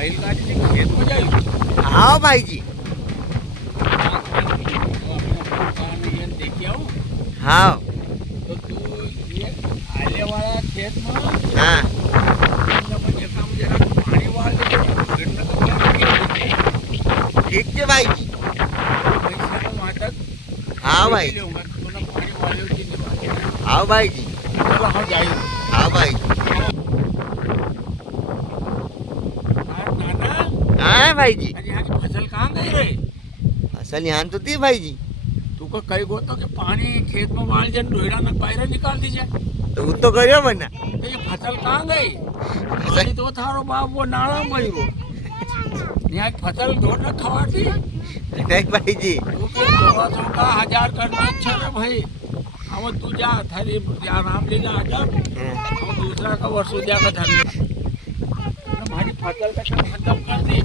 बैलगाड़ी से खेत में जाए। हाँ भाई जी। देखी आऊँ हाँ तो तू ये आले वाला खेत में हाँ पानी वाल ठीक है भाई जी। हाँ भाई। हाँ भाई जी। हाँ भाई जी। हाँ भाई जी। फसल कहाँ गई रे? फसल यहाँ तो थी भाई जी। तू को कई गो तो कि पानी खेत में वाल जन ढोड़ा न बाहर निकाल दीजिए तो वो तो करियो बना। तो ये फसल कहाँ गई? पानी तो थारो बाप वो नाला में वो यहाँ की फसल ढोड़ न खवा दी। नहीं भाई जी। तू के 1600 का 1000 कर दे अच्छा रे भाई। अब तू जा थारी आराम ले जा जा हम दूसरा का वर्ष जा का धर ले हमारी फसल का काम खत्म कर दी।